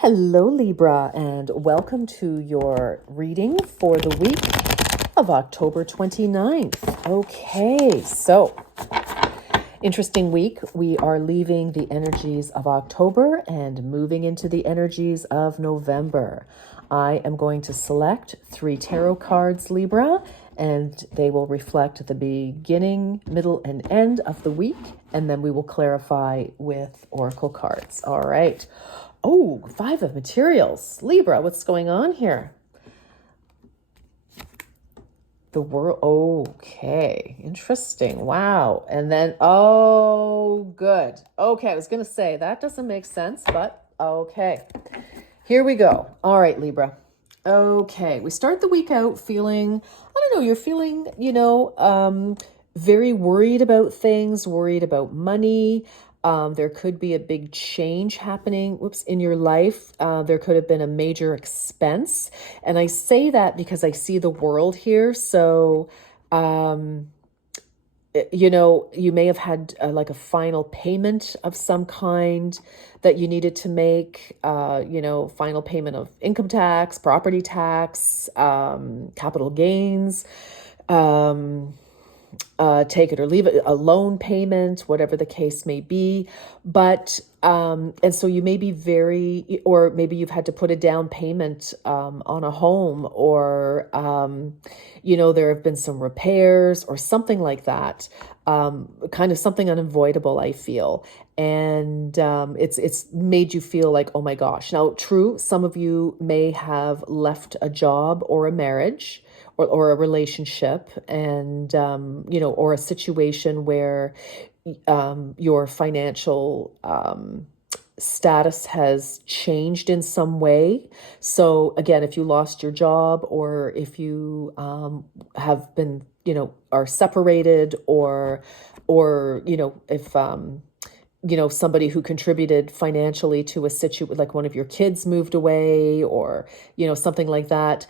Hello, Libra, and welcome to your reading for the week of October 29th. Okay, so interesting week. We are leaving the energies of October and moving into the energies of November. I am going to select 3 tarot cards, Libra, and they will reflect the beginning, middle, and end of the week, and then we will clarify with oracle cards. All right. Oh, 5 of materials. Libra, what's going on here? The world. Okay. Interesting. Wow. And then, oh, good. Okay. I was going to say that doesn't make sense, but okay. Here we go. All right, Libra. Okay. We start the week out feeling, I don't know, you're feeling, very worried about things, worried about money. There could be a big change happening, in your life. There could have been a major expense. And I say that because I see the world here. So, you may have had like a final payment of some kind that you needed to make, final payment of income tax, property tax, capital gains, take it or leave it, a loan payment, whatever the case may be. But, and so you may be or maybe you've had to put a down payment on a home, or, there have been some repairs or something like that. Kind of something unavoidable, I feel. And it's made you feel like, oh my gosh. Now, true, some of you may have left a job or a marriage, or a relationship, and, or a situation where your financial status has changed in some way. So again, if you lost your job, or if you have been, are separated, or if somebody who contributed financially to a situation, like one of your kids moved away, or, something like that.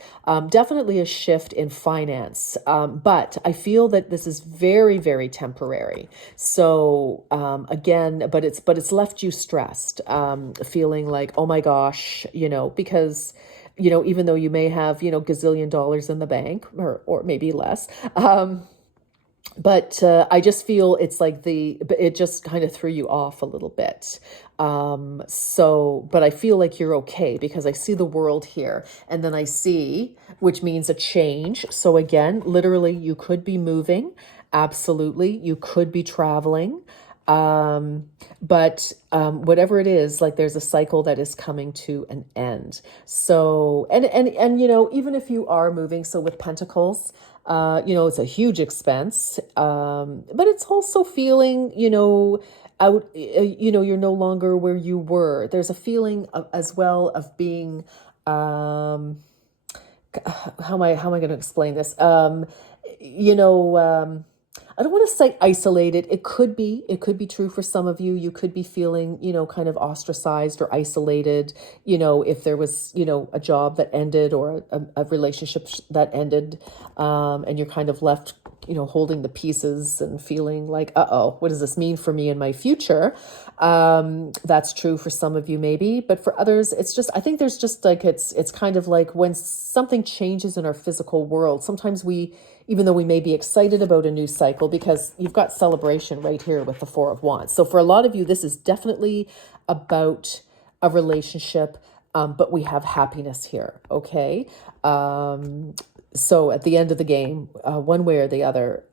Definitely a shift in finance. But I feel that this is very, very temporary. So, again, but it's left you stressed, feeling like, oh my gosh, because, even though you may have, gazillion dollars in the bank, or maybe less, but I just feel it's like it just kind of threw you off a little bit. But I feel like you're okay, because I see the world here, and then I see, which means a change. So again, literally, you could be moving. Absolutely. You could be traveling. But whatever it is, like, there's a cycle that is coming to an end. So, and even if you are moving, so with Pentacles, it's a huge expense. But it's also feeling, out, you're no longer where you were. There's a feeling as well of being, how am I going to explain this? I don't want to say isolated. It could be true for some of you. You could be feeling, kind of ostracized or isolated, if there was, a job that ended, or a relationship that ended, and you're kind of left, holding the pieces and feeling like, what does this mean for me in my future? That's true for some of you, maybe, but for others, it's just, I think there's just like, it's kind of like when something changes in our physical world, sometimes even though we may be excited about a new cycle, because you've got celebration right here with the 4 of Wands. So for a lot of you, this is definitely about a relationship, but we have happiness here, okay? So at the end of the game, one way or the other,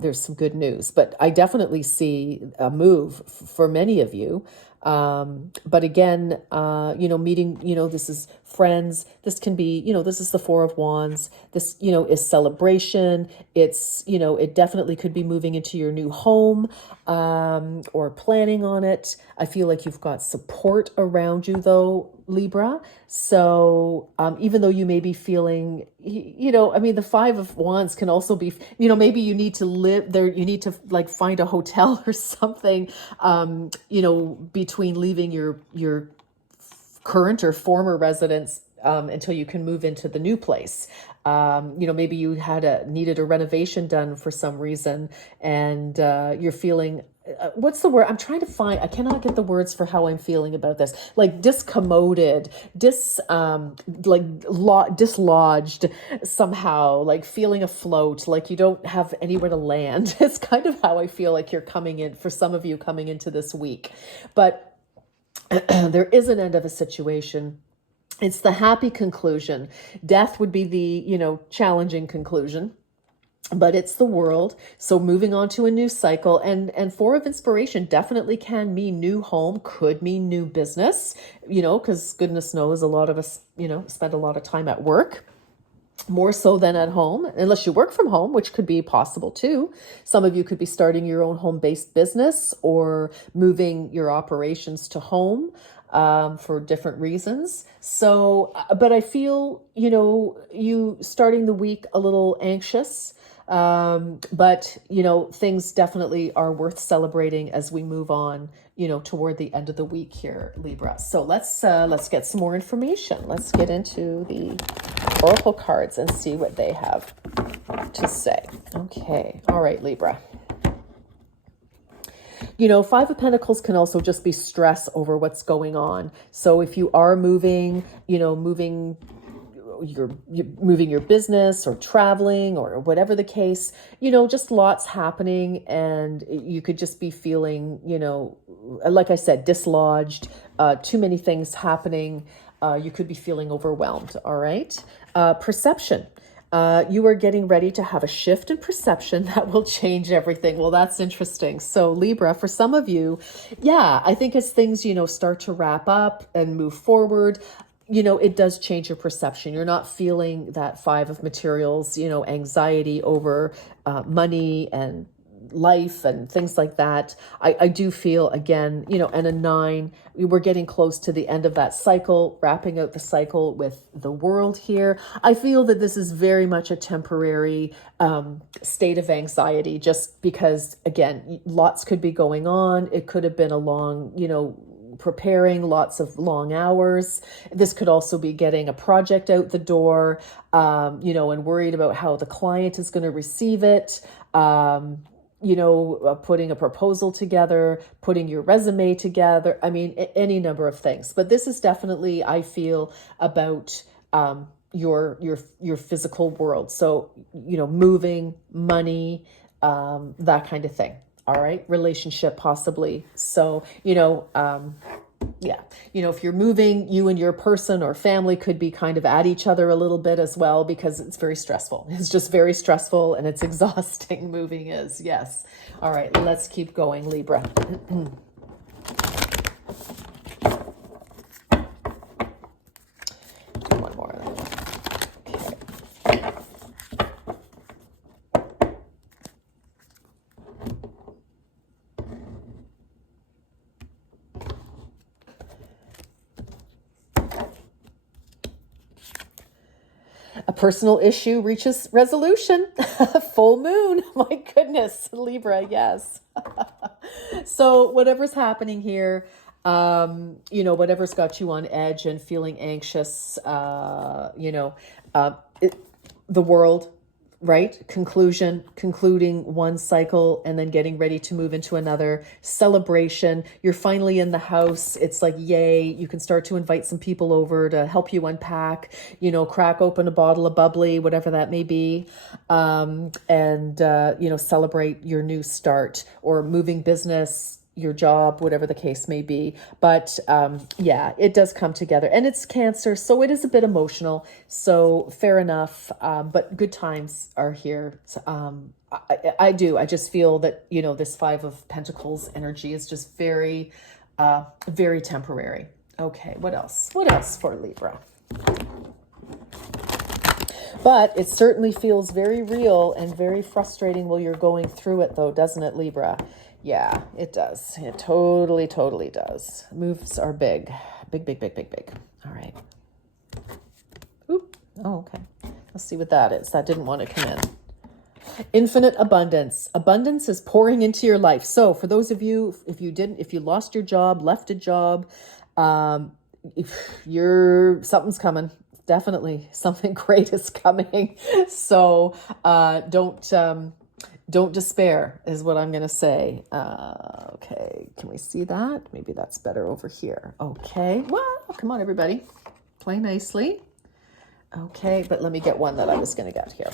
there's some good news. But I definitely see a move for many of you. But again, meeting, this is friends. This can be, this is the 4 of Wands. This, is celebration. It's, it definitely could be moving into your new home, or planning on it. I feel like you've got support around you, though, Libra. So, even though you may be feeling, the 5 of Wands can also be, maybe you need to live there. You need to like find a hotel or something, between leaving your current or former residence, until you can move into the new place. Maybe you needed a renovation done for some reason, and you're feeling, what's the word? I cannot get the words for how I'm feeling about this. Like discommoded, dislodged somehow, like feeling afloat, like you don't have anywhere to land. It's kind of how I feel like you're coming in, for some of you coming into this week. But there is an end of a situation. It's the happy conclusion. Death would be the, challenging conclusion, but it's the world. So moving on to a new cycle, and Four of Inspiration definitely can mean new home, could mean new business, because goodness knows a lot of us, spend a lot of time at work, more so than at home, unless you work from home, which could be possible too. Some of you could be starting your own home-based business or moving your operations to home for different reasons. So, but I feel, you starting the week a little anxious. But things definitely are worth celebrating as we move on, toward the end of the week here, Libra. So let's get some more information. Let's get into the Oracle cards and see what they have to say. Okay. All right, Libra. Five of Pentacles can also just be stress over what's going on. So if you are moving, you're moving your business or traveling or whatever the case, just lots happening, and you could just be feeling, like I said, dislodged, too many things happening. You could be feeling overwhelmed. All right. Perception. You are getting ready to have a shift in perception that will change everything. Well, that's interesting. So Libra, for some of you, I think as things, start to wrap up and move forward, it does change your perception. You're not feeling that Five of Materials, anxiety over money and life and things like that. I do feel, again, and a 9, we're getting close to the end of that cycle, wrapping out the cycle with the world here. I feel that this is very much a temporary state of anxiety, just because, again, lots could be going on. It could have been a long, preparing, lots of long hours. This could also be getting a project out the door, and worried about how the client is going to receive it. Putting a proposal together, putting your resume together. I mean, any number of things. But this is definitely, I feel, about your physical world. So, moving, money, that kind of thing. All right. Relationship, possibly. So, if you're moving, you and your person or family could be kind of at each other a little bit as well, because it's very stressful. It's just very stressful and it's exhausting. Moving is, yes. All right, let's keep going, Libra. One more. Okay. A personal issue reaches resolution. Full moon. My goodness, Libra, yes. So whatever's happening here, whatever's got you on edge and feeling anxious, the world, right? Concluding one cycle and then getting ready to move into another. Celebration. You're finally in the house. It's like, yay. You can start to invite some people over to help you unpack, crack open a bottle of bubbly, whatever that may be. And celebrate your new start or moving business, your job, whatever the case may be. But it does come together, and it's Cancer, so it is a bit emotional. So fair enough. But good times are here. I just feel that, this Five of Pentacles energy is just very, very temporary. Okay. What else? What else for Libra? But it certainly feels very real and very frustrating while you're going through it, though, doesn't it, Libra? Yeah, it does. It totally, totally does. Moves are big. Big, big, big, big, big. All right. Oop. Oh, okay. Let's see what that is. That didn't want to come in. Infinite abundance. Abundance is pouring into your life. So for those of you, if you lost your job, left a job, something's coming. definitely something great is coming. So don't despair is what I'm going to say. Okay, can we see that? Maybe that's better over here. Okay, well, come on, everybody. Play nicely. Okay, but let me get one that I was going to get here.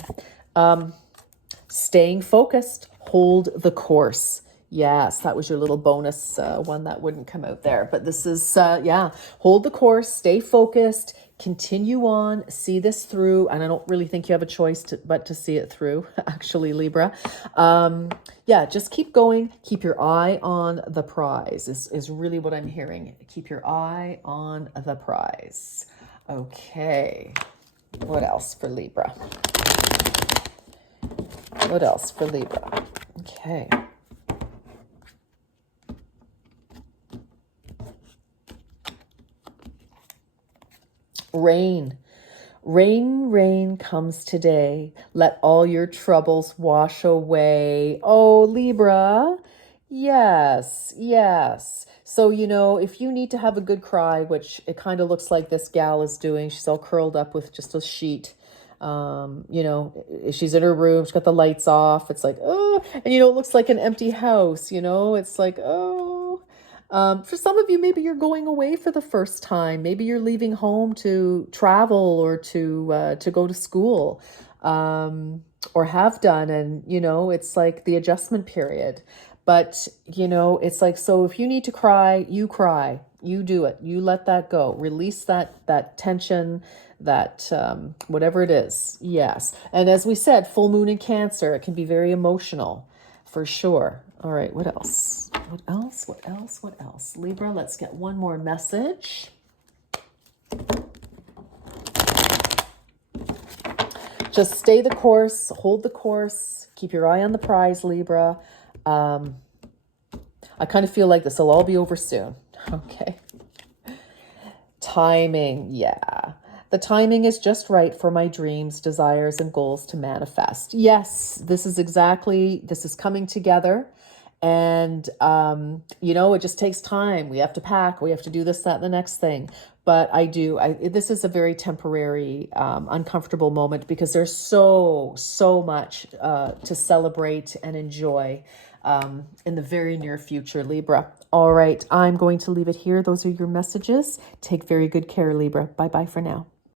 Staying focused, hold the course. Yes, that was your little bonus one that wouldn't come out there. But this is, hold the course, stay focused, continue on, see this through. And I don't really think you have a choice but to see it through, actually, Libra. Just keep going. Keep your eye on the prize is really what I'm hearing. Keep your eye on the prize. Okay. What else for Libra? What else for Libra? Okay. Rain. Rain, rain comes today. Let all your troubles wash away. Oh, Libra. Yes, yes. So, if you need to have a good cry, which it kind of looks like this gal is doing, she's all curled up with just a sheet. She's in her room, she's got the lights off. It's like, oh, and it looks like an empty house, it's like, oh. For some of you, maybe you're going away for the first time. Maybe you're leaving home to travel or to go to school, or have done. And, it's like the adjustment period. But, it's like, so if you need to cry, you do it. You let that go. Release that tension, that whatever it is. Yes. And as we said, full moon in Cancer, it can be very emotional for sure. All right, what else? What else? What else? What else? Libra, let's get one more message. Just stay the course, hold the course, keep your eye on the prize, Libra. I kind of feel like this will all be over soon. Okay. Timing, yeah. The timing is just right for my dreams, desires, and goals to manifest. Yes, this is coming together. And, it just takes time. We have to pack. We have to do this, that, and the next thing. But this is a very temporary, uncomfortable moment because there's so much to celebrate and enjoy in the very near future, Libra. All right, I'm going to leave it here. Those are your messages. Take very good care, Libra. Bye-bye for now.